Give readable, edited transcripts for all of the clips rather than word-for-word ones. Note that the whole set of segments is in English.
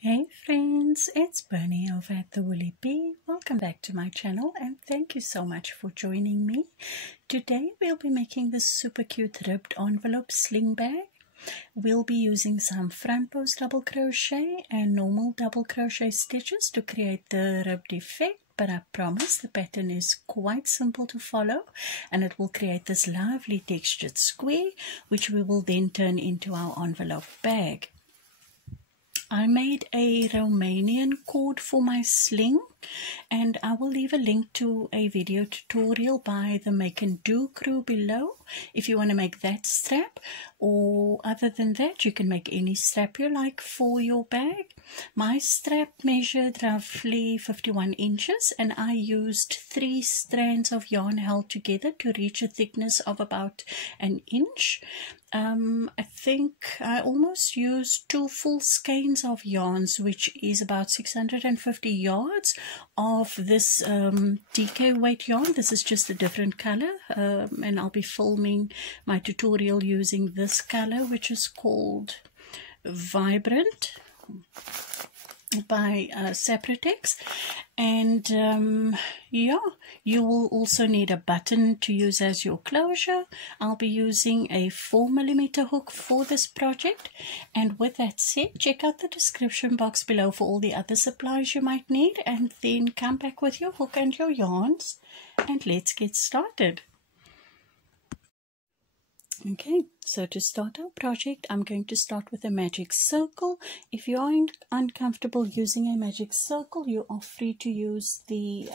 Hey friends, it's Bernie over at the Woolly Bee. Welcome back to my channel and thank you so much for joining me. Today we'll be making this super cute ribbed envelope sling bag. We'll be using some front post double crochet and normal double crochet stitches to create the ribbed effect. But I promise the pattern is quite simple to follow and it will create this lovely textured square which we will then turn into our envelope bag. I made a Romanian cord for my sling and I will leave a link to a video tutorial by the Make and Do crew below if you want to make that strap, or other than that you can make any strap you like for your bag. My strap measured roughly 51 inches and I used 3 strands of yarn held together to reach a thickness of about an inch. I think I almost used 2 full skeins of yarns, which is about 650 yards of this DK weight yarn. This is just a different color, and I'll be filming my tutorial using this color, which is called Vibrant by Sapratex. And yeah, you will also need a button to use as your closure. I'll be using a 4mm hook for this project, and with that said, check out the description box below for all the other supplies you might need, and then come back with your hook and your yarns and let's get started. Okay, so to start our project, I'm going to start with a magic circle. If you are uncomfortable using a magic circle, you are free to use the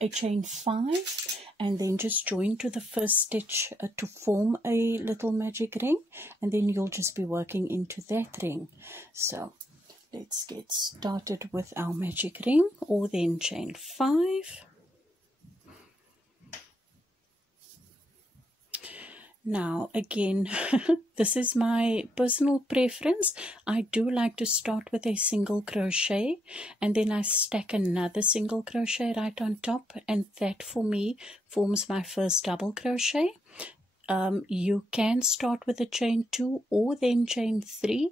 a chain 5 and then just join to the first stitch to form a little magic ring, and then you'll just be working into that ring. So let's get started with our magic ring, or then chain 5. Now again, this is my personal preference. I do like to start with a single crochet and then I stack another single crochet right on top, and that for me forms my first double crochet. You can start with a chain 2 or then chain 3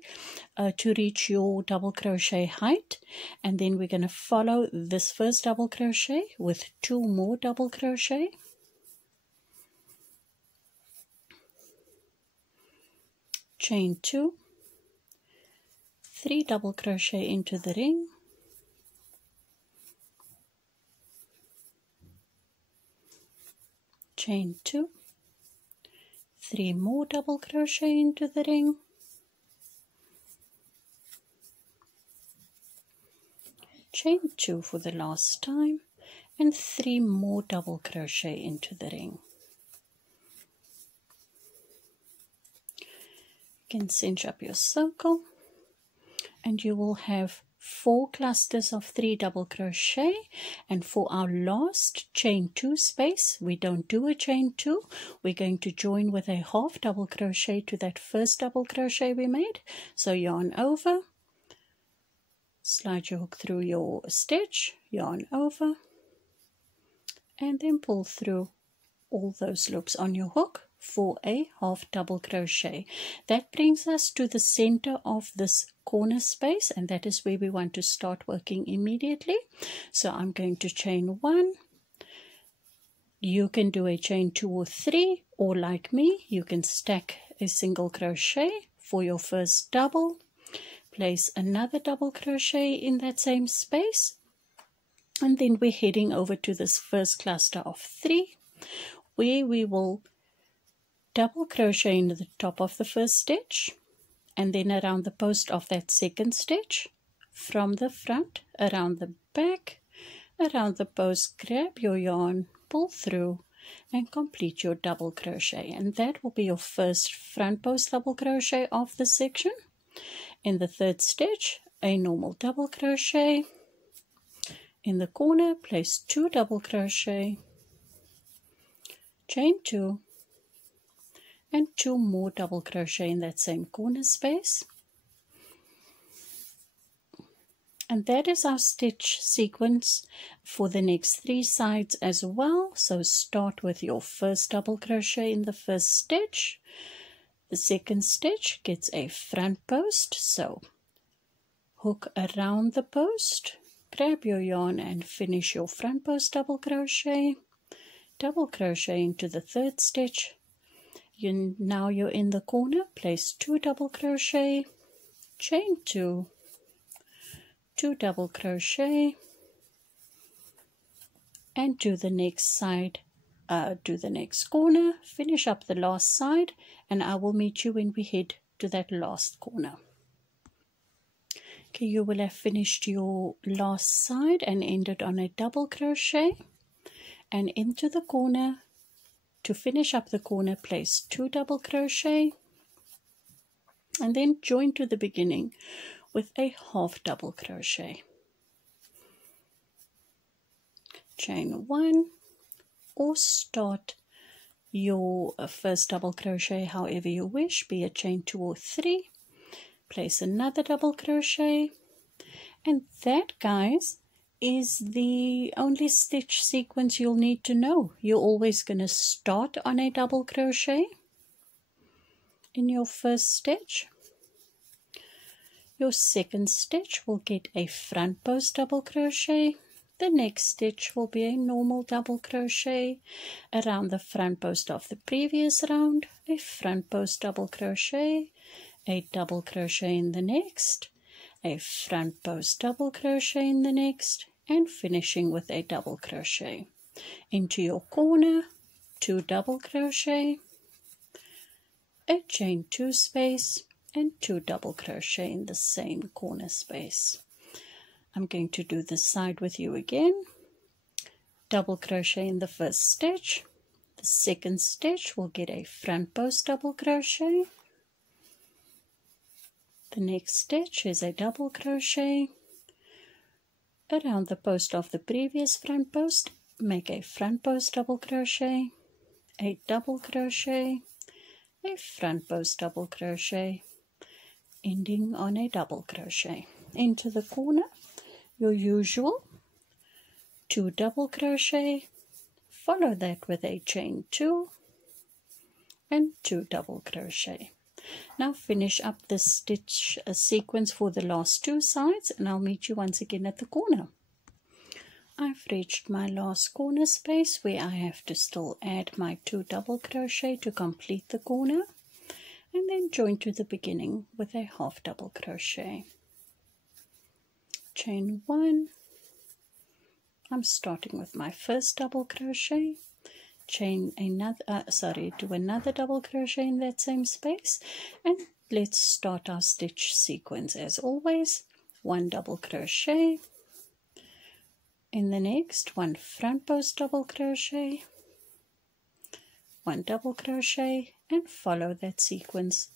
to reach your double crochet height, and then we're going to follow this first double crochet with 2 more double crochet. Chain 2, 3 double crochet into the ring, chain 2, 3 more double crochet into the ring, chain 2 for the last time, and 3 more double crochet into the ring. You can cinch up your circle and you will have 4 clusters of 3 double crochet, and for our last chain 2 space we don't do a chain 2, we're going to join with a half double crochet to that first double crochet we made. So yarn over, slide your hook through your stitch, yarn over, and then pull through all those loops on your hook for a half double crochet. That brings us to the center of this corner space, and that is where we want to start working immediately. So I'm going to chain 1. You can do a chain 2 or 3, or like me, you can stack a single crochet for your first double, place another double crochet in that same space, and then we're heading over to this first cluster of 3 where we will double crochet into the top of the first stitch and then around the post of that second stitch, from the front around the back, around the post, grab your yarn, pull through and complete your double crochet, and that will be your first front post double crochet of the section. In the third stitch, a normal double crochet. In the corner, place 2 double crochet, chain 2, and 2 more double crochet in that same corner space. And that is our stitch sequence for the next 3 sides as well. So start with your first double crochet in the first stitch. The second stitch gets a front post, so hook around the post, grab your yarn and finish your front post double crochet into the third stitch. Now you're in the corner, place 2 double crochet, chain 2, 2 double crochet, and do the next side, do the next corner, finish up the last side, and I will meet you when we head to that last corner. Okay, you will have finished your last side and ended on a double crochet, and into the corner. To finish up the corner, place 2 double crochet and then join to the beginning with a half double crochet. Chain 1, or start your first double crochet however you wish, be it chain 2 or 3. Place another double crochet, and that, guys, is the only stitch sequence you'll need to know. You're always going to start on a double crochet in your first stitch. Your second stitch will get a front post double crochet. The next stitch will be a normal double crochet around the front post of the previous round, a front post double crochet, a double crochet in the next, a front post double crochet in the next, and finishing with a double crochet. Into your corner, 2 double crochet, a chain 2 space, and 2 double crochet in the same corner space. I'm going to do this side with you again. Double crochet in the first stitch. The second stitch will get a front post double crochet. The next stitch is a double crochet around the post of the previous front post. Make a front post double crochet, a double crochet, a front post double crochet, ending on a double crochet. Into the corner, your usual 2 double crochet, follow that with a chain 2 and 2 double crochet. Now finish up the stitch sequence for the last 2 sides, and I'll meet you once again at the corner. I've reached my last corner space where I have to still add my 2 double crochet to complete the corner, and then join to the beginning with a half double crochet. Chain 1. I'm starting with my first double crochet. Chain another, do another double crochet in that same space, and let's start our stitch sequence as always. 1 double crochet, in the next 1 front post double crochet, 1 double crochet, and follow that sequence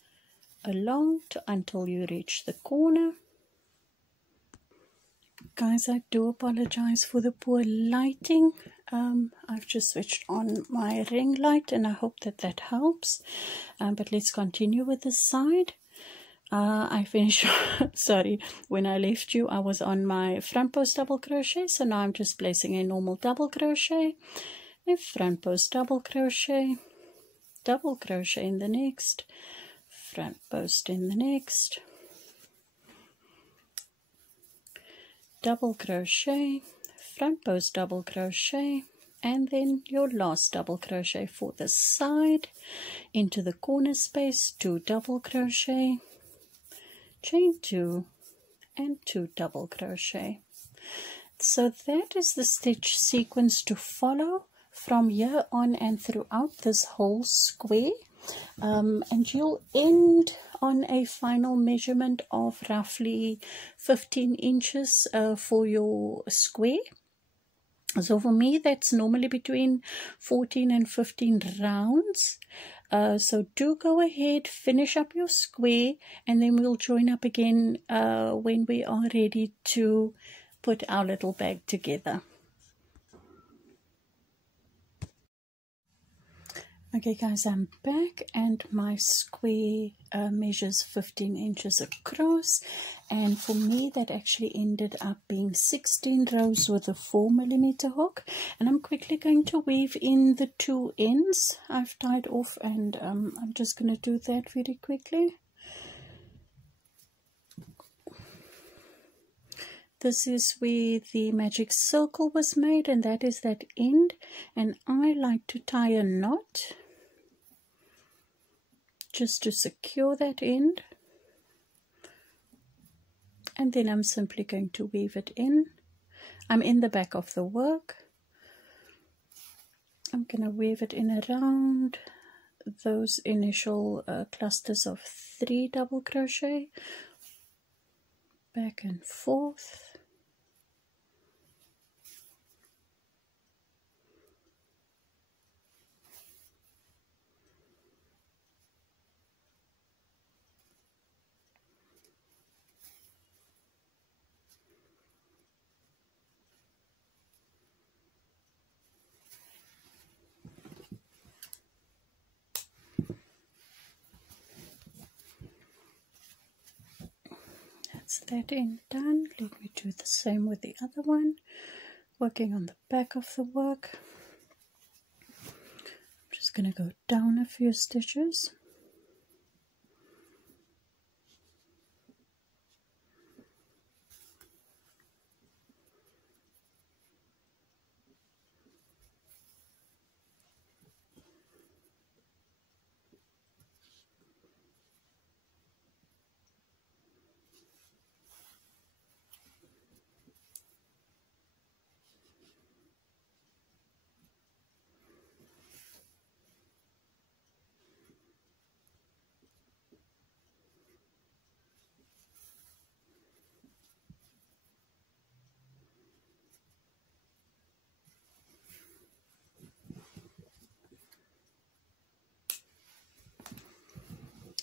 along until you reach the corner. Guys, I do apologize for the poor lighting. I've just switched on my ring light, and I hope that helps. But let's continue with this side. I finished, sorry, when I left you, I was on my front post double crochet. So now I'm just placing a normal double crochet, a front post double crochet in the next, front post in the next, double crochet, front post double crochet, and then your last double crochet for the side. Into the corner space, 2 double crochet, chain 2 and 2 double crochet. So that is the stitch sequence to follow from here on and throughout this whole square. And you'll end on a final measurement of roughly 15 inches for your square. So for me, that's normally between 14 and 15 rounds. So do go ahead, finish up your square, and then we'll join up again when we are ready to put our little bag together. Okay guys, I'm back, and my square measures 15 inches across, and for me that actually ended up being 16 rows with a 4mm hook. And I'm quickly going to weave in the 2 ends I've tied off, and I'm just going to do that very quickly. This is where the magic circle was made, and that is that end. And I like to tie a knot just to secure that end. And then I'm simply going to weave it in. I'm in the back of the work. I'm going to weave it in around those initial clusters of 3 double crochet, back and forth. That end done. Let me do the same with the other one, working on the back of the work. I'm just going to go down a few stitches.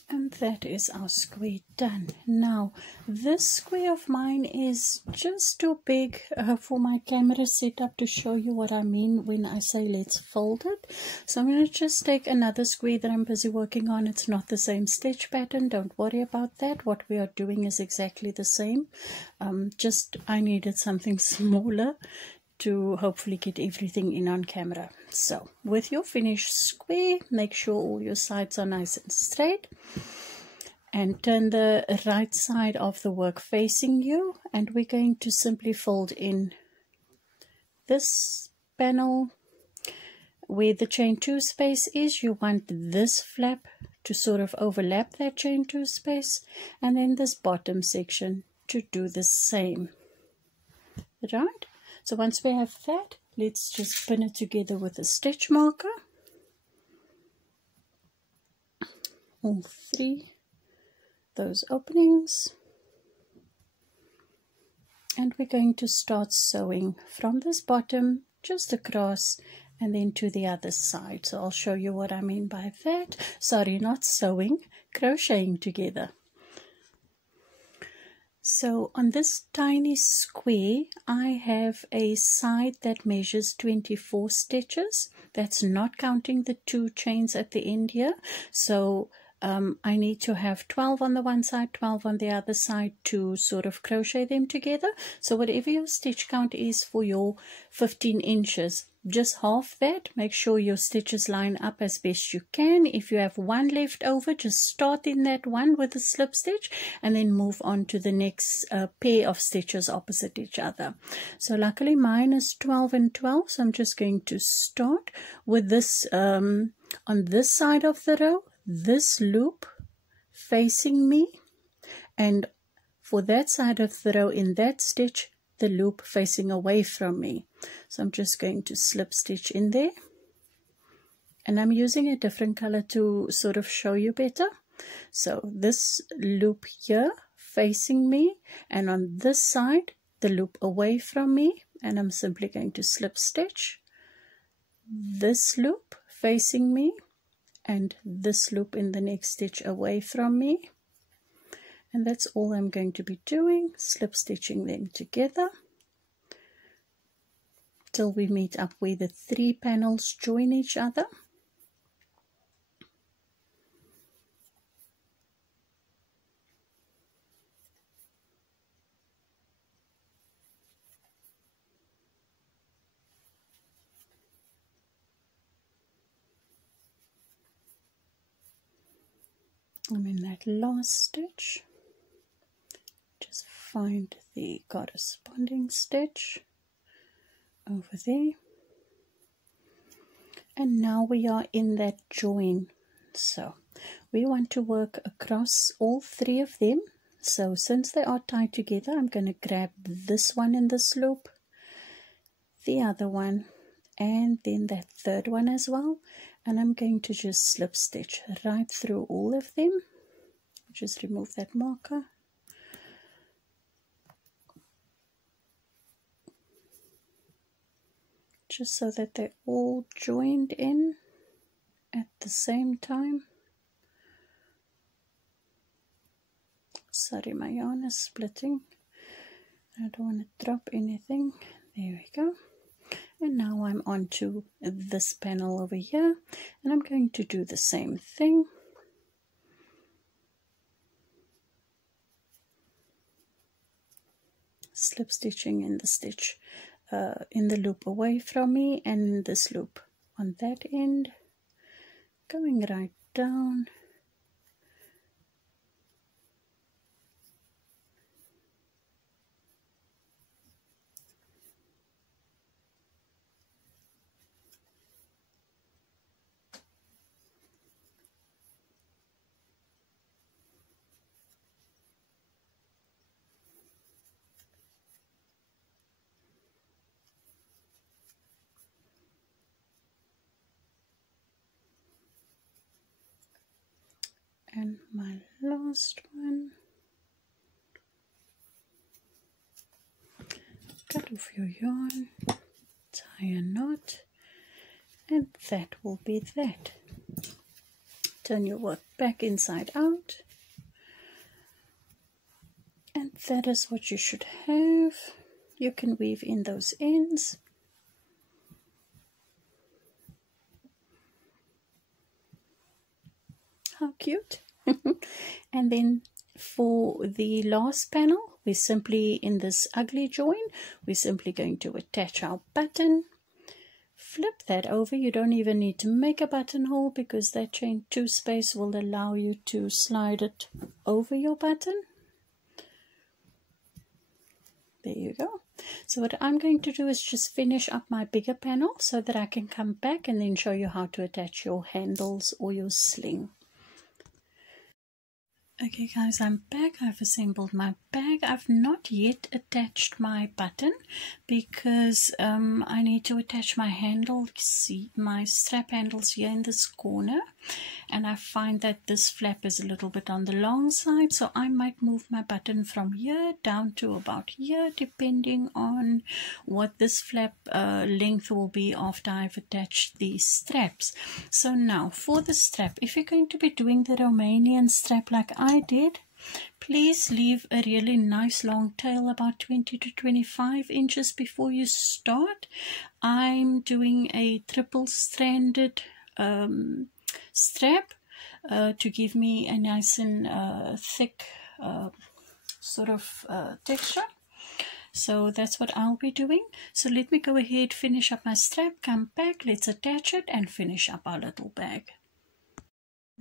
And that is our square done. Now this square of mine is just too big for my camera setup to show you what I mean when I say let's fold it. So I'm going to just take another square that I'm busy working on. It's not the same stitch pattern, don't worry about that. What we are doing is exactly the same. Just I needed something smaller to hopefully get everything in on camera. So with your finished square, make sure all your sides are nice and straight, and turn the right side of the work facing you, and we're going to simply fold in this panel where the chain 2 space is. You want this flap to sort of overlap that chain 2 space, and then this bottom section to do the same, right? So once we have that, let's just pin it together with a stitch marker. All 3 those openings. And we're going to start sewing from this bottom just across and then to the other side. So I'll show you what I mean by that. Sorry, not sewing, crocheting together. So on this tiny square, I have a side that measures 24 stitches. That's not counting the 2 chains at the end here. So I need to have 12 on the one side, 12 on the other side to sort of crochet them together. So whatever your stitch count is for your 15 inches, just half that. Make sure your stitches line up as best you can. If you have one left over, just start in that one with a slip stitch and then move on to the next pair of stitches opposite each other. So luckily mine is 12 and 12, so I'm just going to start with this on this side of the row, this loop facing me, and for that side of the row in that stitch, the loop facing away from me. So I'm just going to slip stitch in there, and I'm using a different color to sort of show you better. So this loop here facing me, and on this side the loop away from me, and I'm simply going to slip stitch this loop facing me and this loop in the next stitch away from me. And that's all I'm going to be doing, slip stitching them together till we meet up where the 3 panels join each other. I'm in that last stitch, just find the corresponding stitch over there. And now we are in that join. So we want to work across all three of them. So since they are tied together, I'm going to grab this one in this loop, the other one, and then that third one as well. And I'm going to just slip stitch right through all of them. Just remove that marker. Just so that they're all joined in at the same time. Sorry, my yarn is splitting. I don't want to drop anything. There we go. And now I'm on to this panel over here, and I'm going to do the same thing. Slip stitching in the stitch in the loop away from me, and this loop on that end, going right down. And my last one. Cut off your yarn, tie a knot, and that will be that. Turn your work back inside out, and that is what you should have. You can weave in those ends. How cute. And then for the last panel, we're simply in this ugly join, we're simply going to attach our button, flip that over. You don't even need to make a buttonhole because that chain 2 space will allow you to slide it over your button. There you go. So what I'm going to do is just finish up my bigger panel so that I can come back and then show you how to attach your handles or your sling. Okay guys, I'm back. I've assembled my bag. I've not yet attached my button because I need to attach my handles, my strap handles here in this corner, and I find that this flap is a little bit on the long side, so I might move my button from here down to about here depending on what this flap length will be after I've attached these straps. So now for the strap, if you're going to be doing the Romanian strap like I did, please leave a really nice long tail about 20 to 25 inches before you start. I'm doing a triple stranded strap to give me a nice and thick sort of texture. So that's what I'll be doing. So let me go ahead, finish up my strap, come back, let's attach it and finish up our little bag.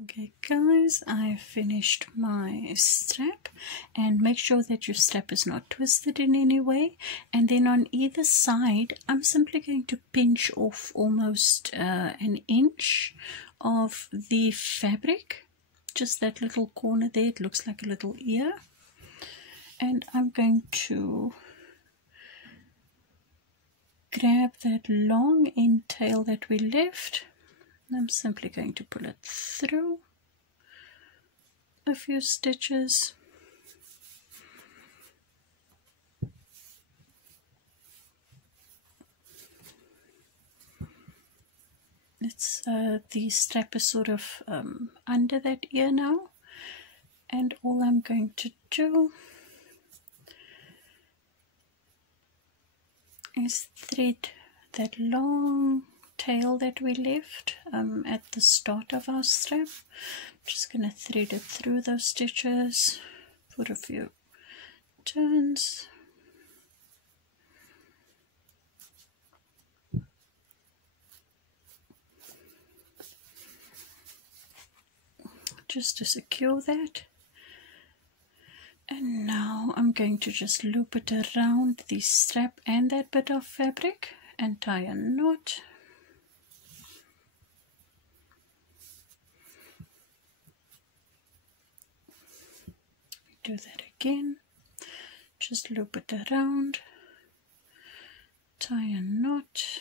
Okay guys, I finished my strap, and make sure that your strap is not twisted in any way. And then on either side, I'm simply going to pinch off almost an inch of the fabric. Just that little corner there, it looks like a little ear. And I'm going to grab that long end tail that we left. I'm simply going to pull it through a few stitches. It's the strap is sort of under that ear now, and all I'm going to do is thread that long tail that we left at the start of our strap. I'm just going to thread it through those stitches for a few turns. Just to secure that. And now I'm going to just loop it around the strap and that bit of fabric and tie a knot. Do that again. Just loop it around, tie a knot.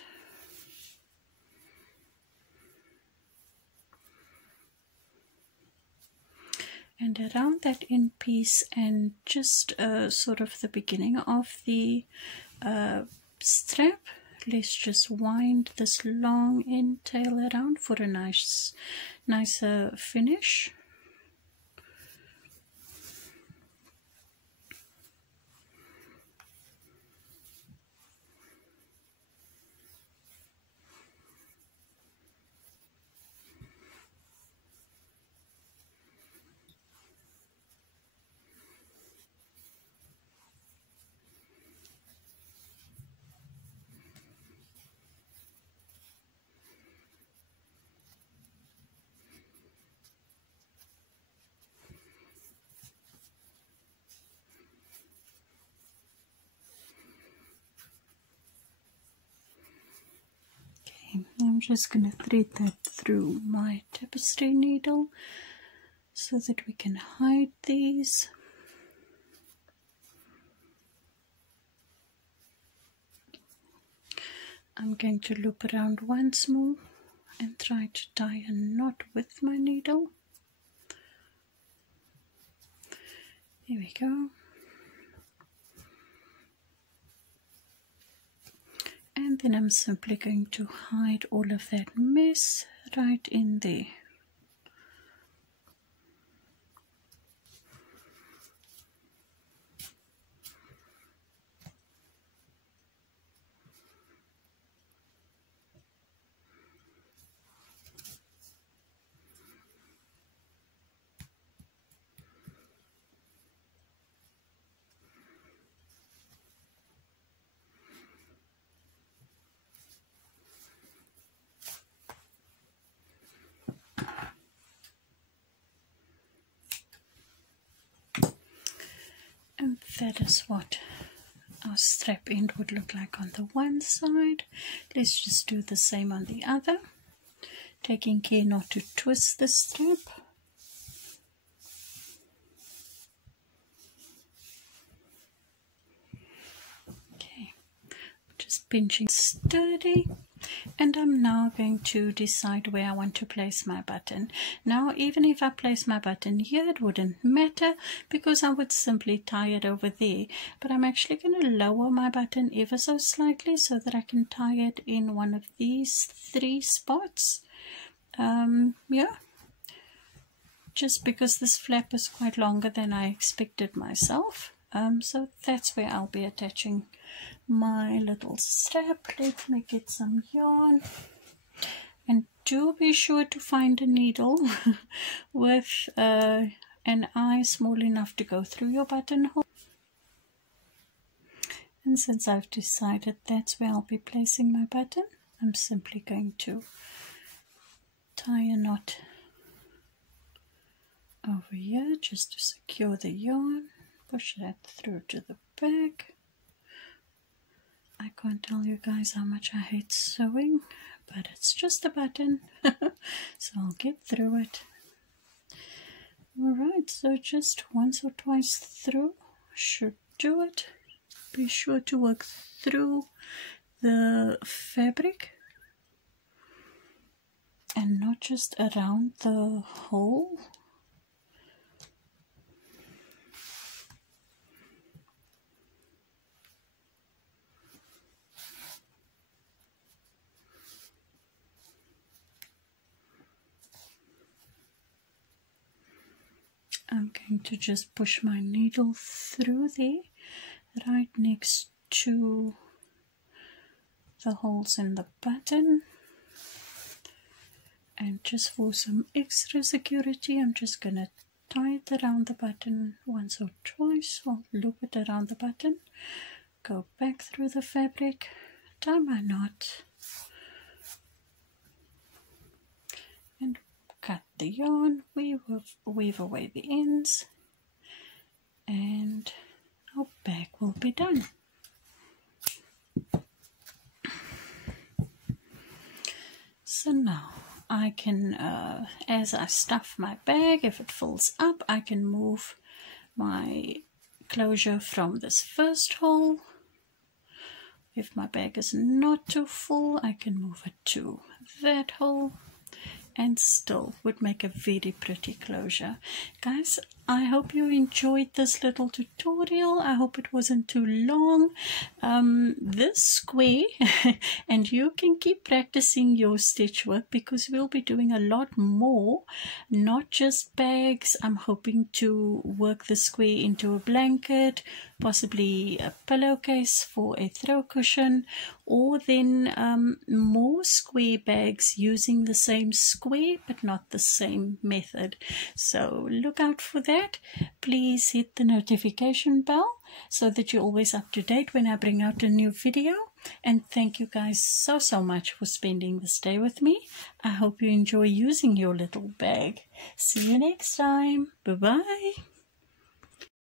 And around that end piece and just sort of the beginning of the strap, let's just wind this long end tail around for a nicer finish. I'm just going to thread that through my tapestry needle so that we can hide these. I'm going to loop around once more and try to tie a knot with my needle. There we go. And then I'm simply going to hide all of that mess right in there. And that is what our strap end would look like on the one side. Let's just do the same on the other, taking care not to twist the strap. Okay, just pinching sturdy. And I'm now going to decide where I want to place my button. Now, even if I place my button here, it wouldn't matter because I would simply tie it over there. But I'm actually going to lower my button ever so slightly so that I can tie it in one of these 3 spots. Yeah, just because this flap is quite longer than I expected myself. So that's where I'll be attaching my little strap. Let me get some yarn, and do be sure to find a needle with an eye small enough to go through your buttonhole. And since I've decided that's where I'll be placing my button, I'm simply going to tie a knot over here just to secure the yarn. Push that through to the back. I can't tell you guys how much I hate sewing, but it's just a button, so I'll get through it. Alright, so just once or twice through should do it. Be sure to work through the fabric and not just around the hole. I'm going to just push my needle through there, right next to the holes in the button. And just for some extra security, I'm just going to tie it around the button once or twice, or loop it around the button, go back through the fabric, tie my knot, and cut the yarn, weave away the ends, and our bag will be done. So now I can, as I stuff my bag, if it fills up, I can move my closure from this first hole. If my bag is not too full, I can move it to that hole, and still would make a very pretty closure. Guys, I hope you enjoyed this little tutorial. I hope it wasn't too long. This square, and you can keep practicing your stitch work, because we'll be doing a lot more, not just bags. I'm hoping to work the square into a blanket, possibly a pillowcase for a throw cushion, or then more square bags using the same square but not the same method. So look out for that. Please hit the notification bell so that you're always up to date when I bring out a new video. And thank you guys so much for spending this day with me. I hope you enjoy using your little bag. See you next time. Bye bye.